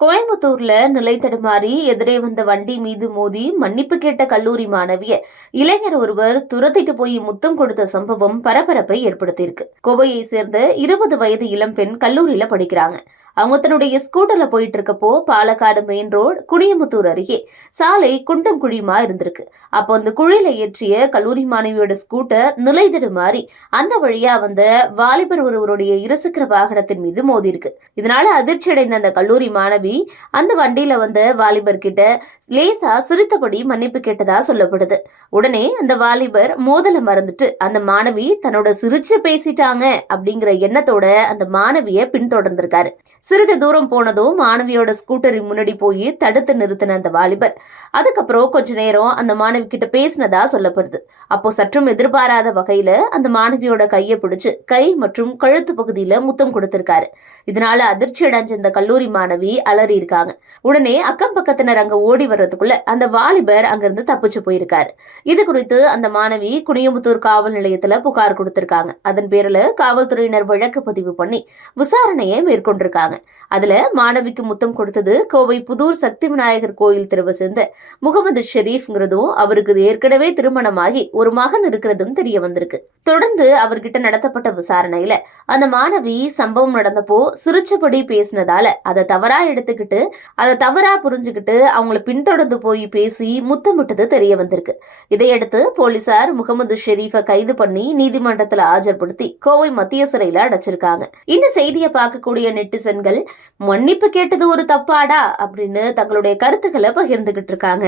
கோயம்புத்தூர்ல நிலை தடுமாறி எதிரே வந்த வண்டி மீது மோதி மன்னிப்பு கேட்ட கல்லூரி மாணவிய இளைஞர் ஒருவர் துரத்திட்டு போய் முத்தம் கொடுத்த சம்பவம் பரபரப்பை ஏற்படுத்தியிருக்கு. கோவையை சேர்ந்த 20 வயது இளம்பெண் கல்லூரியில படிக்கிறாங்க. அவங்க தன்னுடைய ஸ்கூட்டர்ல போயிட்டு இருக்கப்போ பாலக்காடு மெயின் ரோடு குனியமுத்தூர் அருகே சாலை குண்டம் குழியுமா இருந்திருக்கு. அப்போ அந்த குழியில ஏற்றிய கல்லூரி மாணவியோட ஸ்கூட்டர் நிலை தடுமாறி அந்த வழியா வந்த வாலிபர் ஒருவருடைய இருசக்கர வாகனத்தின் மீது மோதி இருக்கு. இதனால அதிர்ச்சி அடைந்த அந்த கல்லூரி மாணவி அந்த வண்டியில வந்த வாலிபர் கிட்ட லேசா சிரித்தபடி மன்னிப்பு கேட்டதா சொல்லப்படுது. உடனே அந்த வாலிபர் மோதல மறந்துட்டு அந்த மாணவி தன்னோட சிரிச்சு பேசிட்டாங்க அப்படிங்கிற எண்ணத்தோட அந்த மாணவிய பின்தொடர்ந்திருக்காரு. சிறிது தூரம் போனதும் மாணவியோட ஸ்கூட்டரின் முன்னாடி போய் தடுத்து நிறுத்தின அந்த வாலிபர் அதுக்கப்புறம் கொஞ்ச நேரம் அந்த மாணவி கிட்ட பேசினதா சொல்லப்படுது. அப்போ சற்றும் எதிர்பாராத வகையில அந்த மாணவியோட கையை பிடிச்சு கை மற்றும் கழுத்து பகுதியில முத்தம் கொடுத்திருக்காரு. இதனால அதிர்ச்சி அடைஞ்ச இந்த கல்லூரி மாணவி அலறி இருக்காங்க. உடனே அக்கம் பக்கத்தினர் அங்க ஓடி வர்றதுக்குள்ள அந்த வாலிபர் அங்கிருந்து தப்பிச்சு போயிருக்காரு. இது குறித்து அந்த மாணவி குனியமுத்தூர் காவல் நிலையத்துல புகார் கொடுத்திருக்காங்க. அதன் பேர்ல காவல்துறையினர் வழக்கு பதிவு பண்ணி விசாரணையை மேற்கொண்டிருக்காங்க. அதுல மாணவிக்கு முத்தம் கொடுத்தது கோவை புதூர் சக்தி விநாயகர் கோயில் தெருவை சேர்ந்த முகமது ஷெரீப்ங்கிறதும் அவருக்கு ஏற்கனவே திருமணமாகி ஒரு மகன் இருக்கிறதும் தெரிய வந்திருக்கு. தொடர்ந்து அவர்கிட்ட நடத்தப்பட்ட விசாரணையில அந்த மாணவி சம்பவம் நடந்தப்போ சிரிச்சபடி பேசினதால அதை தவறா எடுத்துக்கிட்டு அதை தவறா புரிஞ்சுக்கிட்டு அவங்களை பின்தொடர்ந்து போய் பேசி முத்தமிட்டது தெரிய வந்திருக்கு. இதையடுத்து போலீசார் முகமது ஷெரீஃபை கைது பண்ணி நீதிமன்றத்தில் ஆஜர்படுத்தி கோவை மத்திய சிறையில அடைச்சிருக்காங்க. இந்த செய்தியை பார்க்கக்கூடிய நெட்டிசன்கள் மன்னிப்பு கேட்டது ஒரு தப்பாடா அப்படின்னு தங்களுடைய கருத்துக்களை பகிர்ந்துகிட்டு இருக்காங்க.